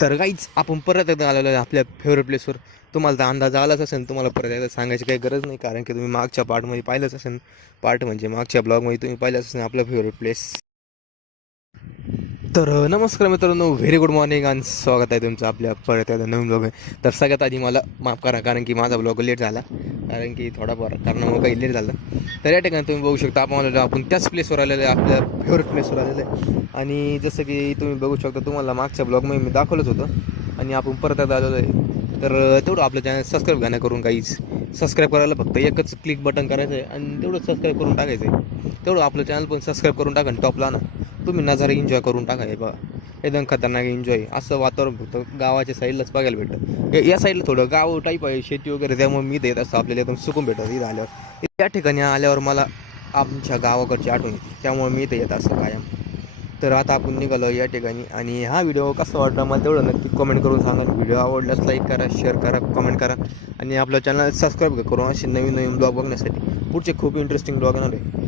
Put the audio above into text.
तर काहीच आपण परत एकदा आलेलो आहे आपल्या फेवरेट प्लेसवर. तुम्हाला तर अंदाज आलाच असेल, तुम्हाला परत एकदा सांगायची काही गरज नाही, कारण की तुम्ही मागच्या पार्टमध्ये पाहिलंच असेल. पार्ट म्हणजे मागच्या ब्लॉगमध्ये तुम्ही पाहिलंच असेल आपलं फेवरेट प्लेस. तर नमस्कार मित्रांनो, व्हेरी गुड मॉर्निंग आणि स्वागत आहे तुमचं आपल्या परत एकदा नवीन ब्लॉग आहे. तर सगळ्यात आधी मला माफ करा, कारण की माझा ब्लॉग लेट झाला, कारण की थोडाफार कारणामुळे काही लेट झालं. तर या ठिकाणी तुम्ही बघू शकता आपण त्याच प्लेसवर आलेलो आहे, आपल्या फेवरेट प्लेसवर आलेलं आहे. आणि जसं की तुम्ही बघू शकता, तुम्हाला मागच्या ब्लॉगमध्ये मी दाखवलंच होतं आणि आपण परत एकदा आलेलो आहे. तर तेवढं आपलं चॅनल सबस्क्राईब घ्या करून, काहीच सबस्क्राईब करायला फक्त एकच क्लिक बटन करायचं आहे आणि तेवढं सबस्क्राईब करून टाकायचं आहे. तेवढं आपलं चॅनल पण सबस्क्राईब करून टाका, टॉपला ना तुम्ही नजारा एन्जॉय करून टाका. हे बघा, एकदम खतरनाक एन्जॉय असं वातावरण फक्त गावाच्या साईडलाच बघायला भेटतं. या साईडला थोडं गाव टाईप आहे, शेती वगैरे, त्यामुळे मी देत असतं आपल्याला एकदम सुकून भेटत इथं आल्यावर. या ठिकाणी आल्यावर मला आमच्या गावाकडची आठवण येते, त्यामुळे मी इथं येत असतं कायम. तर आता आपण निघालो या ठिकाणी, आणि हा व्हिडिओ कसा वाटला मला तेवढं नक्की कमेंट करून सांगा. व्हिडिओ आवडल्यास लाईक करा, शेअर करा, कमेंट करा आणि आपलं चॅनल सबस्क्राईब करून असे नवीन नवीन ब्लॉग बघण्यासाठी. पुढचे खूप इंटरेस्टिंग ब्लॉग येणार आहे.